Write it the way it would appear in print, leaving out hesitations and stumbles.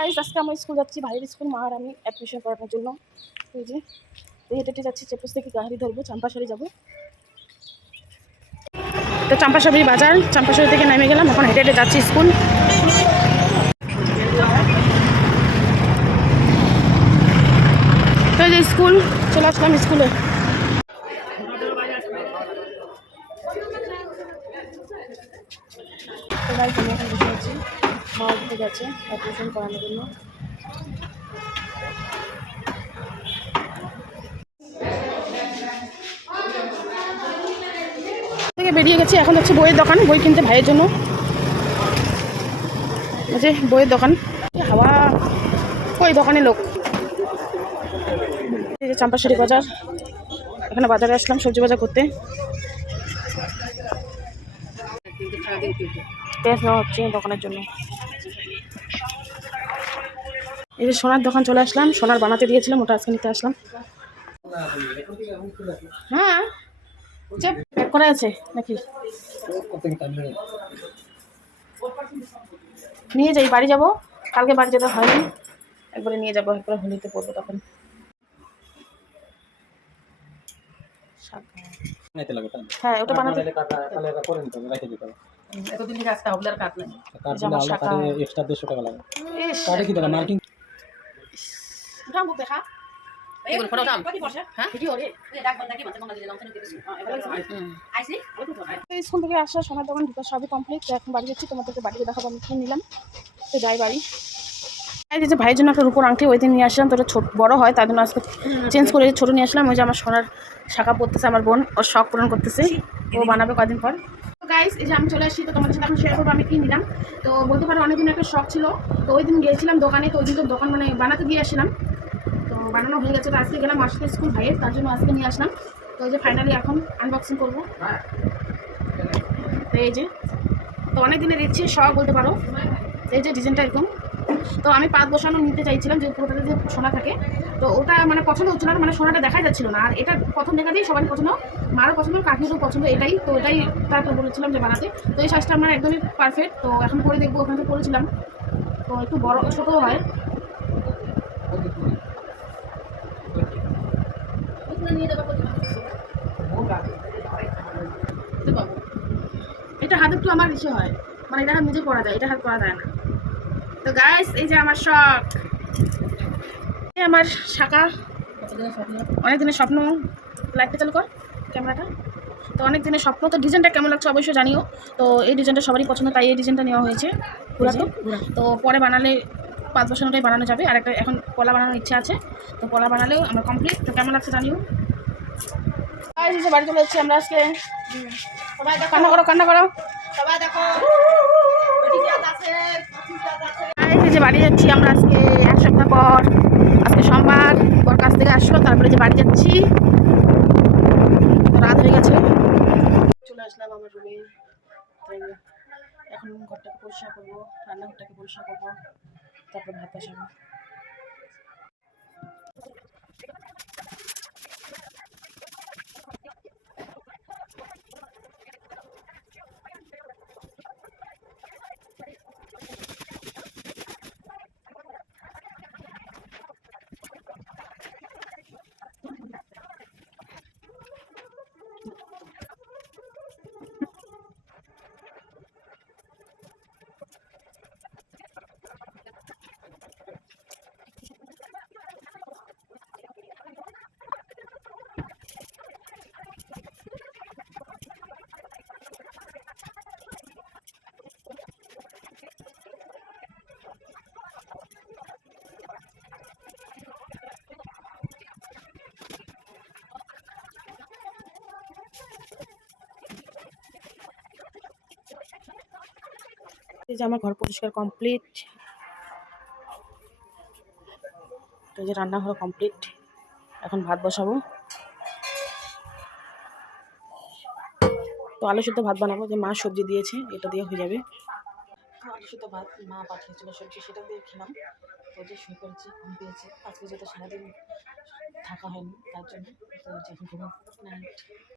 Guys আজকে আমরা school যাচ্ছি, ভাইয়ের স্কুল, মা আর আমি অ্যাডমিশন করানোর জন্য। এই যে হেঁটে হেঁটে যাচ্ছি, চেপুস থেকে গাড়ি ধরবো, চাম্পাশাড়ি যাবো। তো চাম্পাশাড়ি বাজার, চাম্পাশাড়ি থেকে নেমে গেলাম, এখন হেঁটে হেঁটে যাচ্ছি স্কুল। তো এই যে স্কুল, চলে আসলাম স্কুলে। তো গাইস আমি এখন বসে আছি, মা উঠতে গেছে অ্যাডমিশন করানোর জন্য। থেকে বেরিয়ে গেছি, এখন যাচ্ছি বইয়ের দোকান, বই কিনতে ভাইয়ের জন্য। এই যে বইয়ের দোকান, হাওয়া, ওই দোকানে লোক। এই যে চাম্পাশাড়ি বাজার, এখানে বাজারে আসলাম সবজি বাজার করতে। পেঁয়াজ নেওয়া হচ্ছে দোকানের জন্য। এই যে সোনার দোকান চলে আসলাম, সোনার বানাতে দিয়েছিলাম, ওটা আজকে নিতে আসলাম। হ্যাঁ প্যাক করা আছে নাকি, নিয়ে যাই, বাড়ি যাব, কালকে বাড়ি যেতে হয়নি, একবারে নিয়ে যাবো, একবারে হোলিতে পড়বো তখন। হ্যাঁ ওটা বানাতে এতদিন থেকে আসতে হবে, আর কাট নাই, আমার শাখা এক্সট্রা 200 টাকা লাগে। কাটে কি টাকা মার্কিং দাম দেখা এগুলো ফটো দাম কত পড়ছে? হ্যাঁ ভিডিও রে ডাক বন্ধ কি মানে দিলাম তো দিতেছি আইছি। স্কুল থেকে আসা সোনার দোকান ঢুকা সবই কমপ্লিট। এখন বাড়ি যাচ্ছি, তোমাদেরকে বাড়িতে দেখাবো আমি কি নিলাম। তো যাই বাড়ি। এই যে ভাইয়ের জন্য একটা রূপোর আংটি ওই দিন নিয়ে আসলাম, তো ওটা ছোট বড় হয়, তার জন্য আজকে চেঞ্জ করে ছোটো নিয়ে আসলাম। ওই যে আমার সোনার শাখা পড়তেছে, আমার বোন ওর শখ পূরণ করতেছে, ও বানাবে কদিন পর। তো গাইস এই যে আমি চলে আসছি, তো তোমাদের সাথে এখন শেয়ার করবো আমি কি নিলাম। তো বলতে পারো অনেকদিন একটা শখ ছিল, তো ওই দিন গিয়েছিলাম দোকানে, তো ওই দিন তো দোকান মানে বানাতে দিয়ে আসলাম, তো বানানো হয়ে গেছে। তো আজকে গেলাম আসতে স্কুল ভাইয়ের, তার জন্য আজকে নিয়ে আসলাম। তো ওই যে ফাইনালি এখন আনবক্সিং করবো। তো এই যে, তো অনেক দিনের ইচ্ছে শখ বলতে পারো। এই যে ডিজাইনটা এরকম, তো আমি পাত বসানো নিতে চাইছিলাম, যে পুরোটাতে যে সোনা থাকে, তো ওটা মানে পছন্দ হচ্ছিল না, মানে সোনাটা দেখাই যাচ্ছিল না। আর এটা প্রথম দেখা দিয়ে সবারই পছন্দ, মারও পছন্দ, কাকিরও পছন্দ, এটাই তো এটাই তারপর বলেছিলাম যে বানাতে। তো এই সাইজটা আমার একদমই পারফেক্ট, তো এখন পরে দেখবো, ওখানে তো পরেছিলাম, তো একটু বড় ছোটও হয়। এটা হাতে একটু আমার ইসে হয়, মানে এটা হাত নিজে করা যায়, এটা হাত করা যায় না। তো গাইস এই যে আমার শখ, আমার শাখা, অনেক দিনের স্বপ্ন। লাইটটা চালু কর ক্যামেরাটা। তো অনেক দিনের স্বপ্ন, তো ডিজাইনটা কেমন লাগছে অবশ্যই জানিও। তো এই ডিজাইনটা সবারই পছন্দ, তাই এই ডিজাইনটা নেওয়া হয়েছে পুরাতো। তো পরে বানালে 5 বছরটাই বানানো যাবে, আর একটা এখন পলা বানানোর ইচ্ছা আছে, তো পলা বানালেও আমার কমপ্লিট। তো কেমন লাগছে জানিও। বাড়ি চলে যাচ্ছি আমরা আজকে, কান্না করো কান্না করো সবাই দেখো। এই যে বাড়ি যাচ্ছি আমরা আজকে 1 সপ্তাহ পর, আজকে সোমবার, ওর কাছ থেকে আসলো, তারপরে যে বাড়ি যাচ্ছি, রাত হয়ে গেছে। চলে আসলাম আমার রুমে, এখন ঘরটাকে পরিষ্কার করবো, রান্নাঘরটাকে পরিষ্কার করবো, তারপর ভাত বসাবো। এই যে আমার ঘর পরিষ্কার কমপ্লিট, এই যে রান্নাঘর কমপ্লিট, এখন ভাত বসাবো। তো আলু শুদ্ধ ভাত বানাবো, যে মা সবজি দিয়েছে, এটা দিয়ে হয়ে যাবে। আলু শুদ্ধ ভাত মা পাঠিয়েছিল সবজি, সেটা দিয়ে খেলাম। তো যে শুয়ে করেছি, ঘুম পেয়েছে, আজকে যেহেতু সারাদিন থাকা হয়নি তার জন্য, তো এখন ঘুম নাইট।